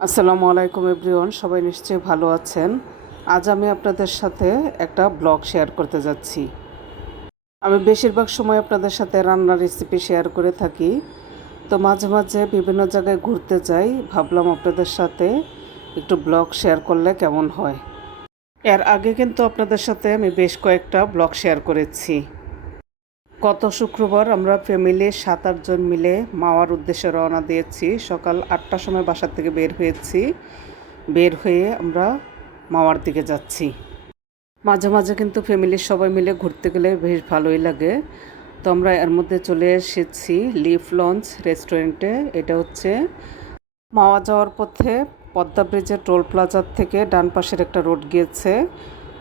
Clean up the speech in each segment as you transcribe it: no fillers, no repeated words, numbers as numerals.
আসসালামু আলাইকুম এভরিওয়ান, সবাই নিশ্চয়ই ভালো আছেন। আজ আমি আপনাদের সাথে একটা ব্লগ শেয়ার করতে যাচ্ছি। আমি বেশিরভাগ সময় আপনাদের সাথে রান্নার রেসিপি শেয়ার করে থাকি, তো মাঝে মাঝে বিভিন্ন জায়গায় ঘুরতে যাই, ভাবলাম আপনাদের সাথে একটু ব্লগ শেয়ার করলে কেমন হয়। এর আগে কিন্তু আপনাদের সাথে আমি বেশ কয়েকটা ব্লগ শেয়ার করেছি। গত শুক্রবার আমরা ফ্যামিলির 7-8 জন মিলে মাওয়ার উদ্দেশ্যে রওনা দিয়েছি। সকাল 8টার সময় বাসা থেকে বের হয়ে আমরা মাওয়ার দিকে যাচ্ছি। মাঝে মাঝে কিন্তু ফ্যামিলির সবাই মিলে ঘুরতে গেলে বেশ ভালোই লাগে। তো আমরা এর মধ্যে চলে এসেছি লিফ লঞ্চ রেস্টুরেন্টে। এটা হচ্ছে মাওয়া যাওয়ার পথে পদ্মা ব্রিজের টোল প্লাজার থেকে ডান পাশের একটা রোড গিয়েছে,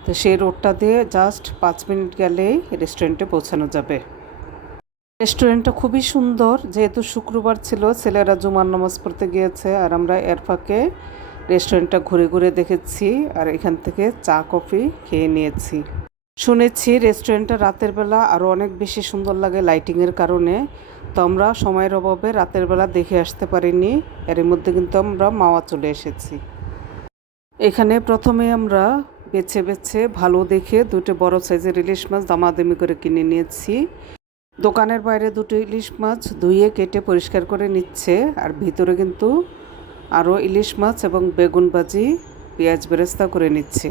তো সেই রোডটা দিয়ে জাস্ট 5 মিনিট গেলেই রেস্টুরেন্টে পৌঁছানো যাবে। রেস্টুরেন্টটা খুবই সুন্দর, যেহেতু শুক্রবার ছিল, ছেলেরা জুমার নামাজ পড়তে গিয়েছে, আর আমরা এর ফাঁকে রেস্টুরেন্টটা ঘুরে ঘুরে দেখেছি আর এখান থেকে চা কফি খেয়ে নিয়েছি। শুনেছি রেস্টুরেন্টটা রাতের বেলা আরও অনেক বেশি সুন্দর লাগে লাইটিংয়ের কারণে, তো আমরা সময়ের অভাবে রাতের বেলা দেখে আসতে পারিনি। এর মধ্যে কিন্তু আমরা মাওয়া চলে এসেছি। এখানে প্রথমে আমরা বেছে বেছে ভালো দেখে দুটো বড় সাইজের ইলিশ মাছ দামাদামি করে কিনে নিয়েছি। দোকানের বাইরে দুটো ইলিশ মাছ ধুয়ে কেটে পরিষ্কার করে নিচ্ছে, আর ভিতরে কিন্তু আরও ইলিশ মাছ এবং বেগুন ভাজি পেঁয়াজ বেরেস্তা করে নিচ্ছে।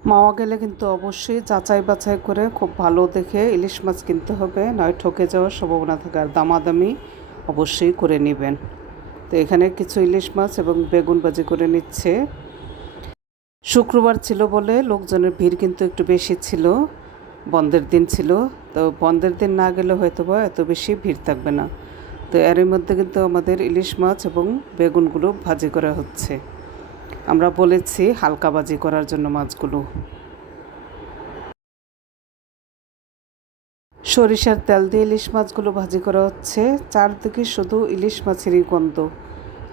মাওয়া গেলে কিন্তু অবশ্যই যাচাই বাছাই করে খুব ভালো দেখে ইলিশ মাছ কিনতে হবে, নয় ঠকে যাওয়ার সম্ভাবনা থাকে, আর দামাদামি অবশ্যই করে নেবেন। তো এখানে কিছু ইলিশ মাছ এবং বেগুন ভাজি করে নিচ্ছে। শুক্রবার ছিল বলে লোকজনের ভিড় কিন্তু একটু বেশি ছিল, বন্ধের দিন ছিল, তো বন্ধের দিন না গেলে হয়তো বা এত বেশি ভিড় থাকবে না। তো এর মধ্যে কিন্তু আমাদের ইলিশ মাছ এবং বেগুনগুলো ভাজি করা হচ্ছে। আমরা বলেছি হালকা ভাজি করার জন্য মাছগুলো। সরিষার তেল দিয়ে ইলিশ মাছগুলো ভাজি করা হচ্ছে। চারদিকে শুধু ইলিশ মাছেরই গন্ধ,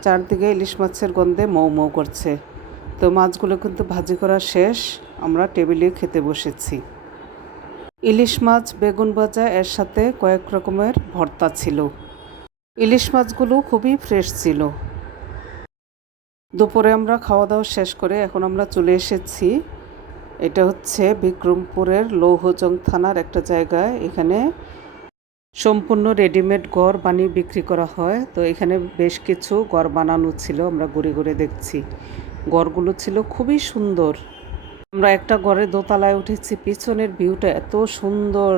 চারদিকে ইলিশ মাছের গন্ধে মৌ মৌ করছে। তো মাছগুলো কিন্তু ভাজি করা শেষ, আমরা টেবিলে খেতে বসেছি। ইলিশ মাছ, বেগুন ভাজা, এর সাথে কয়েক রকমের ভর্তা ছিল। ইলিশ মাছগুলো খুবই ফ্রেশ ছিল। দুপুরে আমরা খাওয়া দাওয়া শেষ করে এখন আমরা চলে এসেছি, এটা হচ্ছে বিক্রমপুরের লৌহজং থানার একটা জায়গায়। এখানে সম্পূর্ণ রেডিমেড ঘর বানিয়ে বিক্রি করা হয়। তো এখানে বেশ কিছু ঘর বানানো ছিল, আমরা ঘুরে ঘুরে দেখছি। ঘরগুলো ছিল খুবই সুন্দর। আমরা একটা ঘরের দোতলায় উঠেছি, পিছনের ভিউটা এত সুন্দর,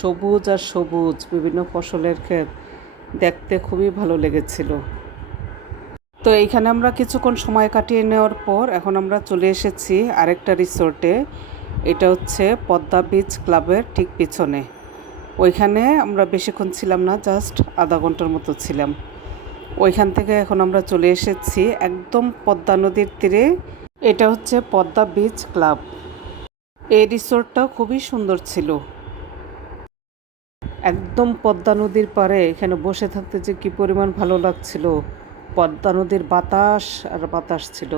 সবুজ আর সবুজ, বিভিন্ন ফসলের ক্ষেত, দেখতে খুবই ভালো লেগেছিল। তো এইখানে আমরা কিছুক্ষণ সময় কাটিয়ে নেওয়ার পর এখন আমরা চলে এসেছি আরেকটা রিসোর্টে। এটা হচ্ছে পদ্মা বিচ ক্লাবের ঠিক পিছনে। ওইখানে আমরা বেশিক্ষণ ছিলাম না, জাস্ট আধা ঘন্টার মতো ছিলাম। ওইখান থেকে এখন আমরা চলে এসেছি একদম পদ্মা নদীর তীরে। এটা হচ্ছে পদ্মা বিচ ক্লাব। এই রিসোর্টটা খুবই সুন্দর ছিল, একদম পদ্মা নদীর পাড়ে। এখানে বসে থাকতে যে কী পরিমাণ ভালো লাগছিল, পদ্মা নদীর বাতাস আর বাতাস ছিল।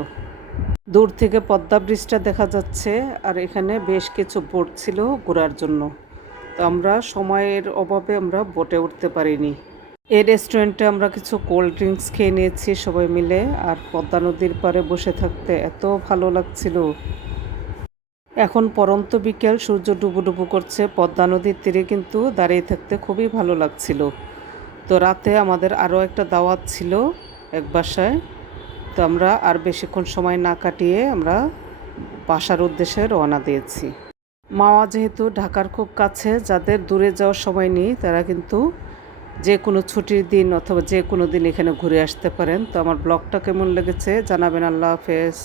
দূর থেকে পদ্মা ব্রিজটা দেখা যাচ্ছে, আর এখানে বেশ কিছু বোট ছিল ঘোরার জন্য। তো আমরা সময়ের অভাবে আমরা বোটে উঠতে পারিনি। এই রেস্টুরেন্টে আমরা কিছু কোল্ড ড্রিঙ্কস খেয়ে নিয়েছি সবাই মিলে, আর পদ্মা নদীর পাড়ে বসে থাকতে এত ভালো লাগছিল। এখন পরন্ত বিকেল, সূর্য ডুবু করছে, পদ্মা নদীর তীরে কিন্তু দাঁড়িয়ে থাকতে খুবই ভালো লাগছিল। তো রাতে আমাদের আরও একটা দাওয়াত ছিল এক বাসায়, তো আমরা আর বেশিক্ষণ সময় না কাটিয়ে আমরা বাসার উদ্দেশ্যে রওনা দিয়েছি। মাওয়া যেহেতু ঢাকার খুব কাছে, যাদের দূরে যাওয়ার সময় নেই তারা কিন্তু যে কোনো ছুটির দিন অথবা যে কোনো দিন এখানে ঘুরে আসতে পারেন। তো আমার ব্লগটা কেমন লেগেছে জানাবেন। আল্লাহ হাফেজ।